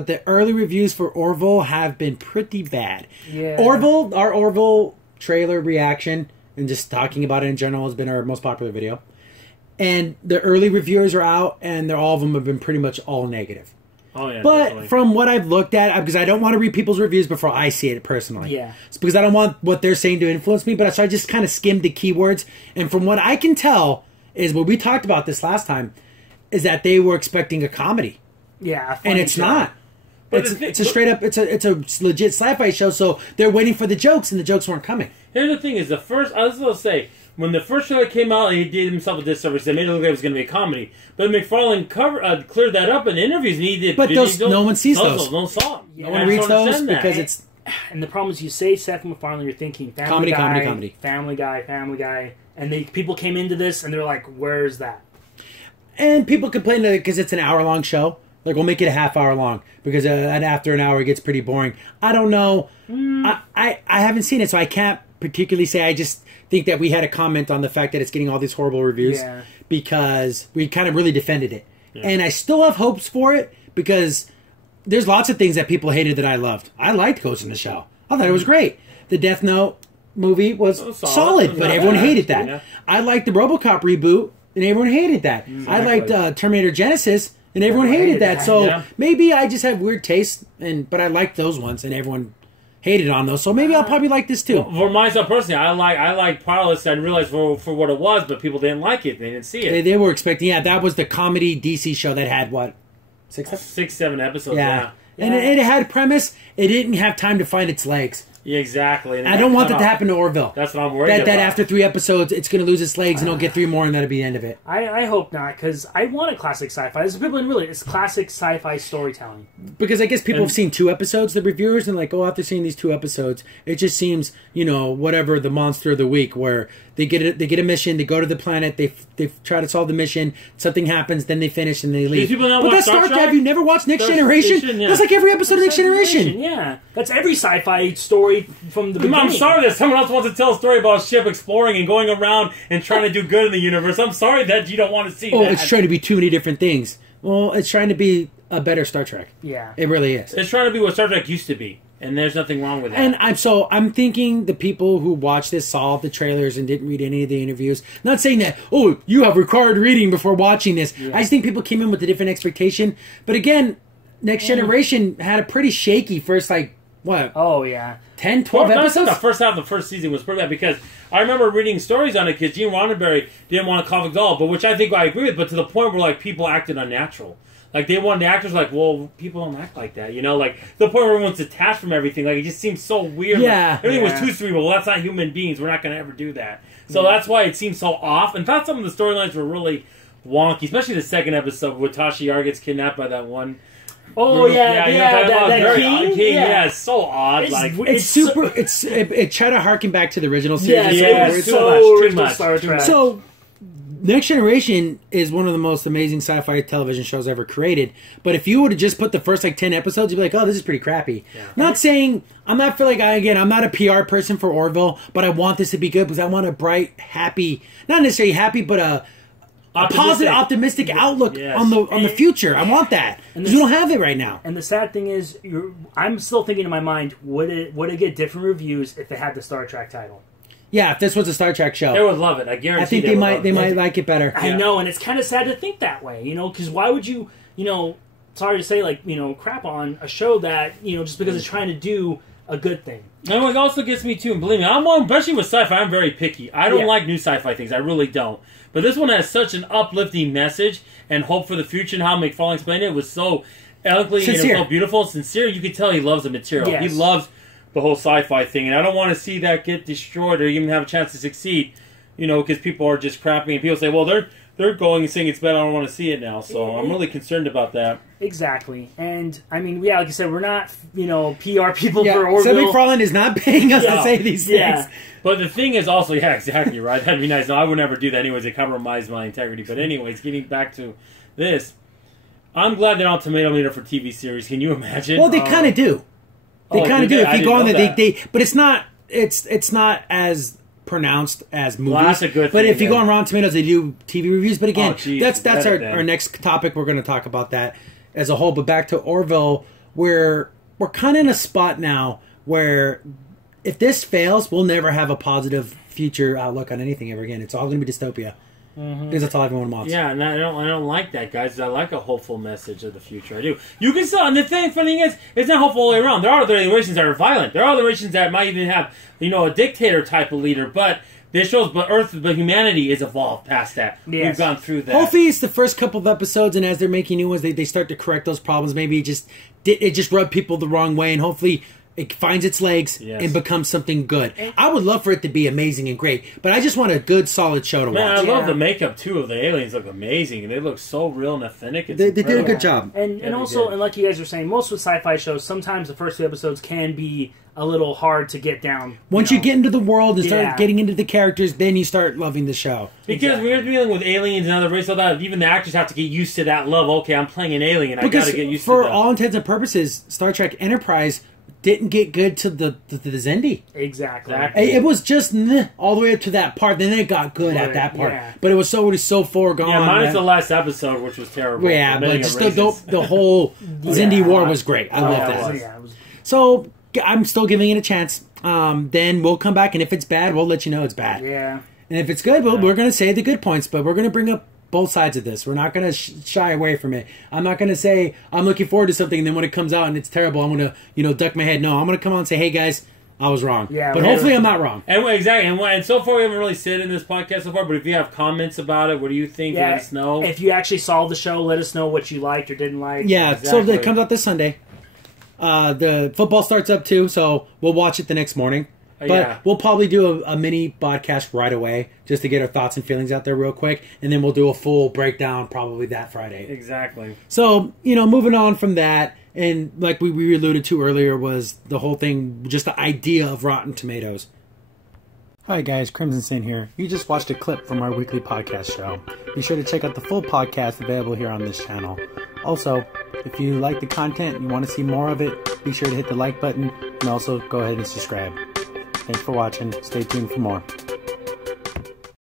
but the early reviews for Orville have been pretty bad. Yeah. Our Orville trailer reaction, and just talking about it in general, has been our most popular video. And the early reviewers are out, and all of them have been pretty much all negative. Oh, yeah, but definitely. from what I've looked at, because I don't want to read people's reviews before I see it personally. Yeah. It's because I don't want what they're saying to influence me, so I just kind of skimmed the keywords. And from what I can tell, is what we talked about this last time, is that they were expecting a comedy. Yeah. And it's not. But It's a straight up, it's a legit sci-fi show, so they're waiting for the jokes, and the jokes weren't coming. Here's the thing: is the first. I was going to say, when the first trailer came out, he did himself a disservice. They made it look like it was going to be a comedy, but McFarlane cleared that up in interviews, and he did. But no one sees those. No one saw them. Yeah. No one reads those because it's. And the problem is, you say Seth MacFarlane, you're thinking Family Guy, Family Guy, and people came into this and they're like, "Where's that?" And people complain that because it's an hour-long show. Like, we'll make it a half hour long because after an hour it gets pretty boring. I don't know. I haven't seen it, so I can't particularly say. I just think that we had a comment on the fact that it's getting all these horrible reviews because we kind of really defended it. Yeah. And I still have hopes for it because there's lots of things that people hated that I loved. I liked Ghost in the Shell. I thought it was great. The Death Note movie was solid, but everyone hated that. Yeah. I liked the RoboCop reboot, and everyone hated that. Exactly. I liked Terminator Genesis, and everyone hated that. So maybe I just have weird tastes, but I liked those ones, and everyone hated on those. So maybe I'll probably like this too. Well, for myself personally, I like Powerless. I realized for what it was, but people didn't like it. They didn't see it. They were expecting. Yeah, that was the comedy DC show that had what 6-7 episodes. Yeah. And it had premise. It didn't have time to find its legs. Yeah, exactly. And I don't want that to happen to Orville. That's what I'm worried about. That after 3 episodes, it's going to lose its legs, and it'll get 3 more, and that'll be the end of it. I hope not, because I want a classic sci-fi. It's classic sci-fi storytelling. Because I guess people have seen 2 episodes, the reviewers, and like, after seeing these 2 episodes, it just seems, whatever the monster of the week, where they get a mission, they go to the planet, they try to solve the mission, something happens, then they finish and they leave. But that's Star Trek. Have you never watched Next Generation? Yeah. That's like every episode of Next Generation. Yeah, that's every sci-fi story from the beginning. I'm sorry that someone else wants to tell a story about a ship exploring and going around and trying to do good in the universe. I'm sorry that you don't want to see that. Oh, it's trying to be too many different things. Well, it's trying to be a better Star Trek. Yeah. It really is. It's trying to be what Star Trek used to be. And there's nothing wrong with that. And I'm thinking the people who watched this saw the trailers and didn't read any of the interviews. Not saying that, you have required reading before watching this. Yeah. I just think people came in with a different expectation. But again, Next Generation had a pretty shaky first, what? Oh, yeah. 10, 12 episodes? The first half of the first season was pretty bad because I remember reading stories on it because Gene Roddenberry didn't want a comic at all, but which I think I agree with, but to the point where people acted unnatural. They wanted the actors people don't act like that, to the point where everyone's detached from everything. It just seems so weird. Yeah. Everything was too cerebral. Well, that's not human beings. We're not going to ever do that. So that's why it seems so off. In fact, some of the storylines were really wonky, especially the second episode where Tasha Yar gets kidnapped by that one. Oh yeah, that king. Yeah, it's so odd. It's super. It tried to harken back to the original series. It's so much. Star Trek. So, Next Generation is one of the most amazing sci-fi television shows ever created. But if you would have just put the first 10 episodes, you'd be like, "Oh, this is pretty crappy." Yeah. Not saying I'm not I'm not a PR person for Orville, but I want this to be good because I want a bright, happy, not necessarily happy, but a positive, optimistic outlook on the future. I want that because we don't have it right now. And the sad thing is, I'm still thinking in my mind, would it get different reviews if it had the Star Trek title? Yeah, if this was a Star Trek show, they would love it. I guarantee. I think they might like it better. I know, and it's kind of sad to think that way, because why would you, sorry to say, crap on a show that just because it's trying to do a good thing. And what also gets me too, and believe me, I'm one, especially with sci-fi. I'm very picky. I don't like new sci-fi things. I really don't. But this one has such an uplifting message and hope for the future, and how McFarlane explained it was so eloquently and so beautiful, sincere. You could tell he loves the material. Yes. He loves the whole sci-fi thing, and I don't want to see that get destroyed or even have a chance to sucid, because people are just crapping, and people say, well, they're going and saying it's bad, I don't want to see it now, so I'm really concerned about that. Exactly, and, like I said, we're not, PR people for Orville. So McFarlane is not paying us to say these things. But the thing is also, exactly, right, that'd be nice. No, I would never do that anyways, it compromised my integrity, but anyways, getting back to this, I'm glad they're on Tomato Meter for TV series, can you imagine? Well, they kind of do. They kind of do. If you go on there, but it's not. It's not as pronounced as movies. Well, that's a good but thing, if you go on Rotten Tomatoes, they do TV reviews. But again, that's our next topic. We're going to talk about that as a whole. But back to Orville. we're kind of in a spot now where if this fails, we'll never have a positive future outlook on anything ever again. It's all going to be dystopia. Because that's all everyone wants. Yeah, and I don't like that, guys. I like a hopeful message of the future. I do. You can still, and the funny thing is, it's not hopeful all the way around. There are other nations that are violent. There are other nations that might even have, a dictator type of leader. But this shows, but humanity is evolved past that. Yes. We've gone through that. Hopefully, it's the first couple of episodes, and as they're making new ones, they start to correct those problems. Maybe it just rubbed people the wrong way, and hopefully it finds its legs and becomes something good. I would love for it to be amazing and great, but I just want a good, solid show to watch. Man, I love the makeup, too, of the aliens. Look amazing. They look so real and authentic. They did a good job. And also, and like you guys were saying, most with sci-fi shows, sometimes the first 2 episodes can be a little hard to get down. Once you get into the world and start getting into the characters, then you start loving the show. Because we're dealing with aliens and other races, so that even the actors have to get used to that love. Okay, I'm playing an alien. I got to get used to that. For all intents and purposes, Star Trek Enterprise didn't get good to the Xindi. Exactly. It was just all the way up to that part. Then it got good at that part. Yeah. But it was so foregone. Yeah, minus the last episode, which was terrible. Yeah, but just the whole Xindi War was great. I love that. Yeah, it was... So I'm still giving it a chance. Then we'll come back, and if it's bad, we'll let you know it's bad. Yeah. And if it's good, we're going to say the good points, but we're going to bring up both sides of this. We're not going to shy away from it. I'm not going to say I'm looking forward to something, and then when it comes out and it's terrible, I'm going to duck my head. No, I'm going to come on and say, hey guys, I was wrong. Yeah, but hopefully I'm not wrong. And exactly. And so far we haven't really said in this podcast so far, but if you have comments about it, what do you think? Let us know. If you actually saw the show, let us know what you liked or didn't like. Yeah, exactly. So it comes out this Sunday. The football starts up too, so we'll watch it the next morning. But we'll probably do a mini podcast right away just to get our thoughts and feelings out there real quick. And then we'll do a full breakdown probably that Friday. Exactly. So, moving on from that, and like we alluded to earlier, was the whole thing, just the idea of Rotten Tomatoes. Hi guys, Crimson Sin here. You just watched a clip from our weekly podcast show. Be sure to check out the full podcast available here on this channel. Also, if you like the content and you want to see more of it, be sure to hit the like button and also go ahead and subscribe. Thanks for watching. Stay tuned for more.